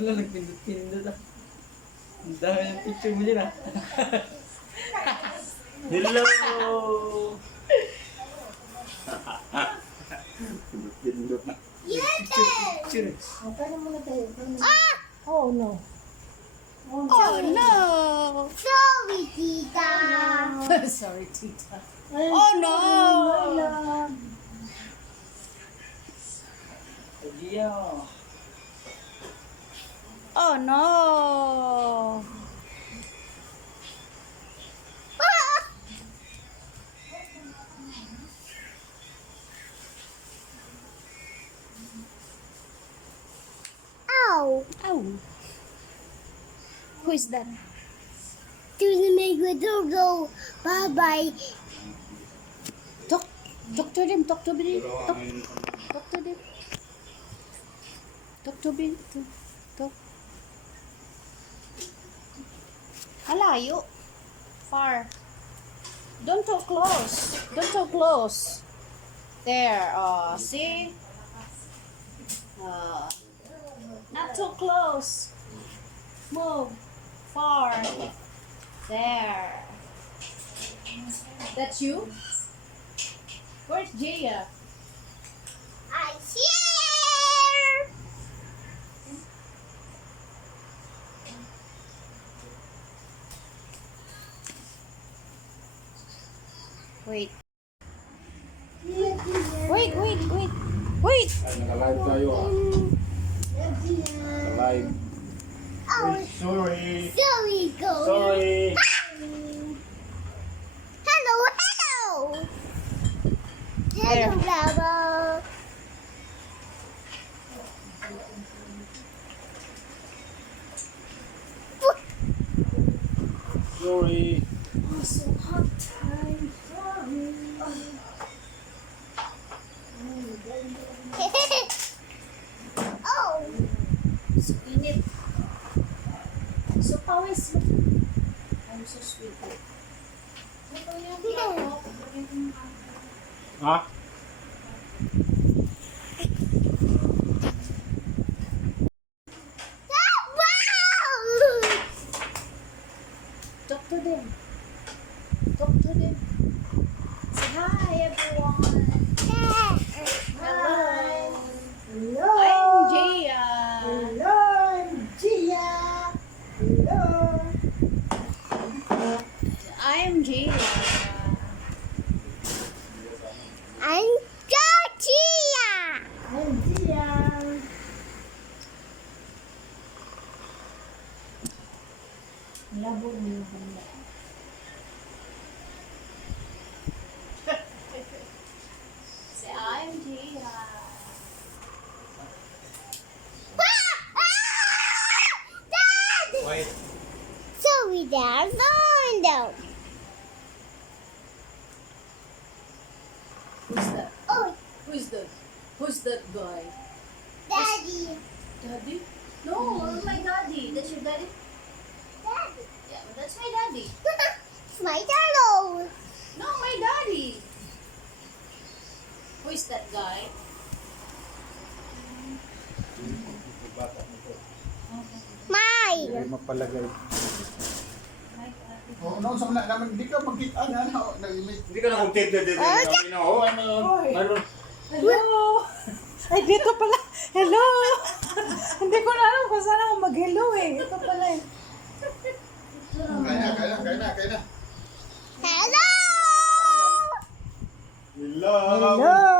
Wala, nagpindot-pindot ah. Ang dami ng picture mo dyan ah. Hello! Pindot na. Picture eh. Oh no. Oh no! Sorry, tita. Sorry, tita. Oh no! Agiya. Oh no! Oh, Ow. Oh. Who is that? To the Megadogo. Bye-bye. Talk, talk to them, talk to them, talk, talk to them. Talk to them, talk, talk. Halayo. Far. Don't talk close. Don't talk close. There, oh, see? Uh, not too close. Move. Far. There. That's you? Where's Jaya? I here. Wait. Wait, wait, wait. Wait! Ay, naka-live tayo ah. Naka-live. Oh, Sorry. sorry, go. Sorry. Hello, hello. Hello, There. Bravo. Sorry. oh, Talk to them. Talk to them. Say hi everyone. Hi. Hello. I'm Jaya. Hello, Gia. Hello. I'm Jaya. I'm Georgia. I'm Gia. Labo mo yung handa. Say I'm Jaya. Dad! Wait. Sorry, Dad. No, no. Who's that? Oh, Who's that? Who's that guy? Daddy. Daddy? No, my daddy. That's your daddy? Daddy. That's my daddy. it's my hello. No, my daddy. Who is that guy? My. Ay, mapalagay. Oh, no, sa na naman, hindi ka magkita na, ano, Hindi ka na mag-tape na dito. Ano, oh, ano, Oy. ano, Hello. Ay, dito pala. Hello. Hindi ko na alam kung saan ako mag-hello eh. Ito pala eh. kaya na, kaya na, kaya na, kaya na. Hello. Hello. Hello.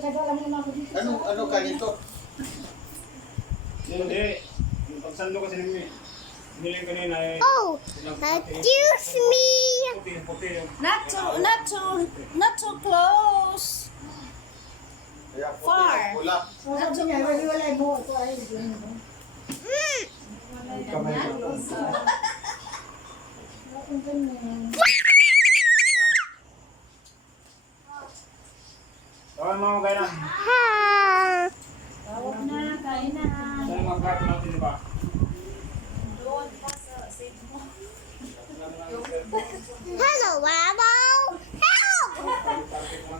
Tagal lang muna ako dito. Ano, ano ka nito? Hindi. Yung pagsando kasi namin, hiniling kanina eh. Oh, excuse me. Puti, puti yung. Not too, not too, not too close. Kaya puti, Far. So, sabi niya, wala mo. Ito ay. Kamay ko. Ang ganyan. Tawag mo kaya na. Ha. Tawag na, kain na. Saan mga kato natin, ba? Doon pa sa safe mo. Hello, Ramo. Help.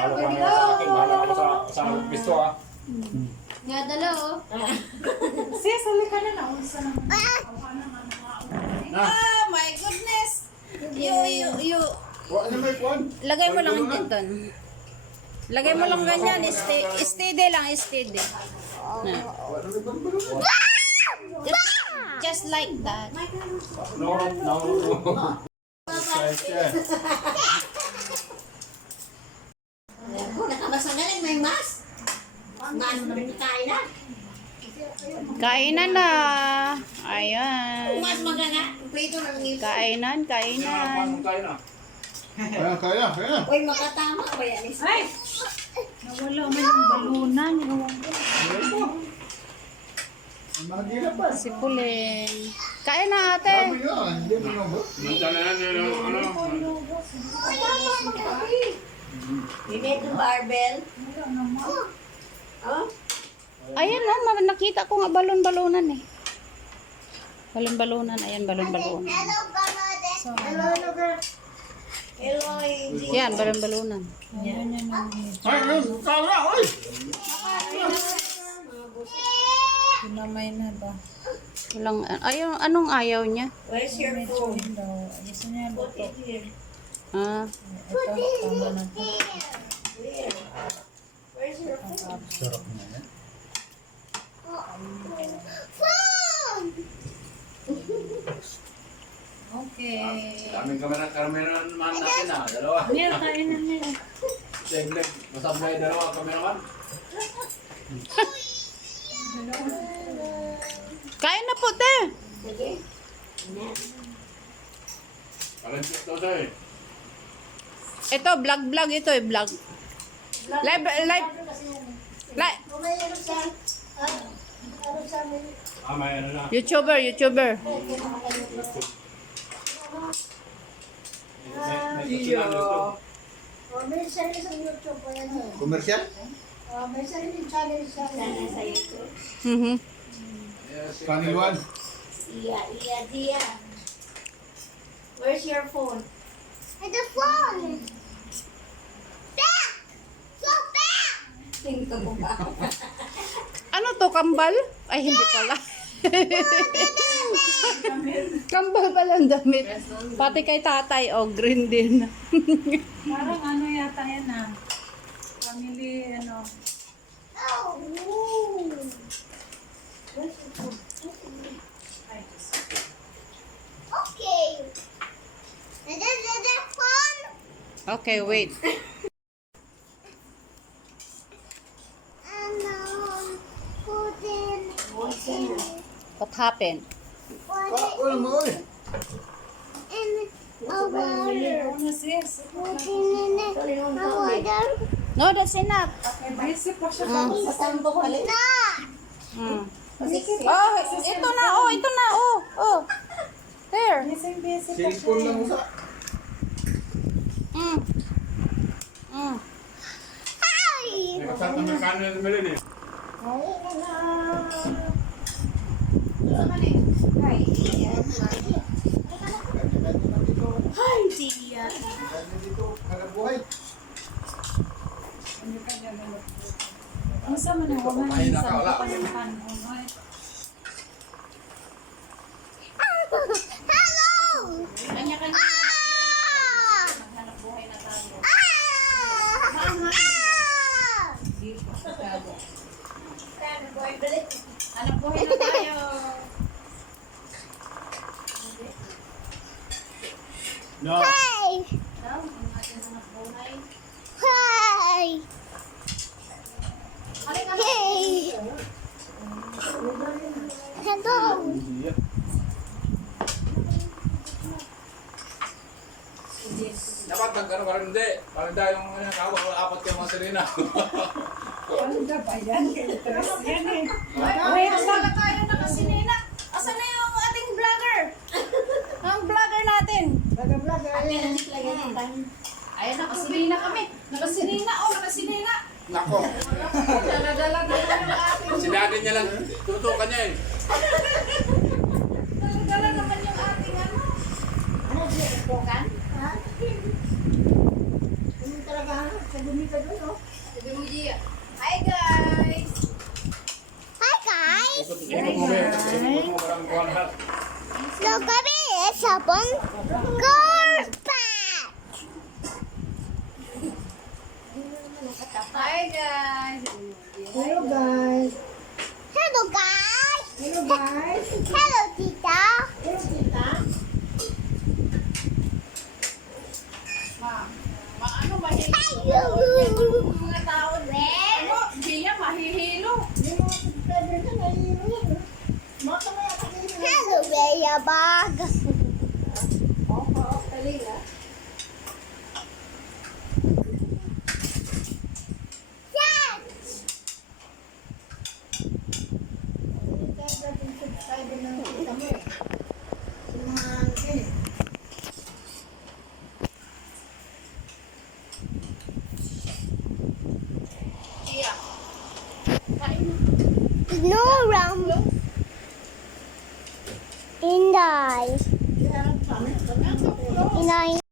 Masalo ka na sa akin. Bahala ka sa kasama ng pisto ah. Nga dala oh. Sis, halika na na. Unsa naman. Oh my goodness! You, you, you. Wa na may kwan. Lagay mo lang dyan doon. Lagay mo lang ganyan. Stay, steady lang, steady. Na. Just, just like that. No, no, nakabasa na rin, may mas. Kain na. Kainan na. Ayan. Mas magaga, prito na lang ito. Kainan, kainan. Kaya, kaya, kaya. Uy, makatama ba yan? Ay! Nawala man yung balunan. Si Puling. Kain na ate. Hindi ano, ano. Ito barbell. Oh, Ayan no, ma- nakita ko nga balon-balonan eh. Balon-balonan, ayan balon-balonan. hello, hindi. Yan, balon-balonan. Ay, yun, kala, oy! Pinamay na ba? Walang, ayaw, anong ayaw niya? Where's your phone? Gusto niya Put it here. Ah, Ito, tama na? Where's your phone? Okay. Daming kamera, kamera naman natin ah. Dalawa. Neil, kain na Neil. Segleg. Masablay dalawa kameraman. kain na po te. Sige. Daw tayo eh. Ito, vlog-vlog ito eh, vlog. Live, live. Live. YouTuber, YouTuber. Eh. Komersyal? May sarili channel siya. Sa YouTube. Mhm. Channel 1. Iya, iya, dia. Where's your phone? And the phone. Ano to, kambal? Ay, hindi pala. kambal pala ang damit. Pati kay tatay, oh, green din. Parang ano yata yan ah. Family, ano. Okay. Okay, wait. And um, put in. What happened? Put Ah, wala mo, oy. in a water. Ano sis? Put in a water. No, that's enough. May isip pa siya. Sampo ko halin. No. Mm. Oh, ito na, oh, ito na, oh, oh. There. Cellphone lang sa. Mm. Mm. Hi. Nakasat na kanan eh. Hi, dia. Ang sama na, huwag man Kumain na isa. ka, wala. Pa yung kanon. Ay, Hello. Kanya-kanya. Ah. Ah. Ah. Boy, balik. Anak buhay na tayo. No. Hey. Hi. Hey. Hello. Dapat nagkaroon ka rin hindi. Parang dahil yung ano, kawa, apat kayo mga sirena. Ano ba yan? Interest yan eh. Wait, wala tayo nakasinina. Asan na yung ating vlogger? Ang vlogger natin. Ayun, nakasinina kami. Nakasinina, oh, nakasinina. Nako. Daladala na yung ating, Si daddy niya lang, tutukan niya eh. daladala naman yung ating ano. Ano siya? Ipokan? Ha? Ano talaga? Sa dumi ka doon, oh. Sabi mo, Gia. Hi, guys! Hi guys. Ikot ikot mo ba? Ikot mo parang kuha lahat. Look at me. It's a bone. Gold patch. Hi, guys! Hello, guys. Hello guys. Hello, guys. Hello in the eye. In the eye.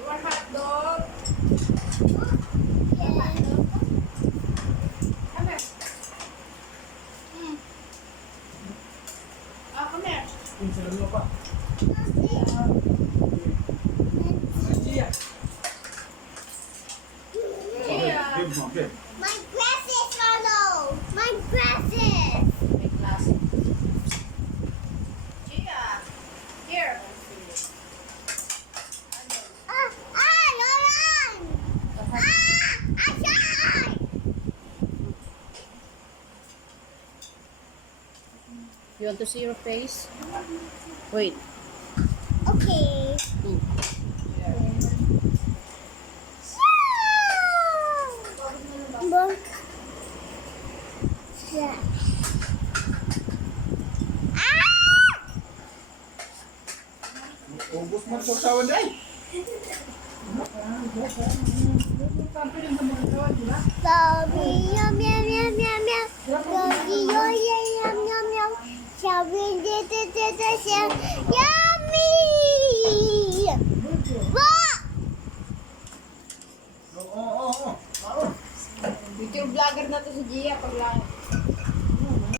You want hot dog? Come here. Mm. Ah, come here. Want to see your face? Wait. Okay. Bon. Yeah. Ah! Ubus mo sa usawan dahil. Sabi yum yum yum yum yum. Sabi yo yum yum yum yum. Sabi di di di di di. Yummy. Wah! Oo, oo, oo. Video vlogger na to si Gia pag lang.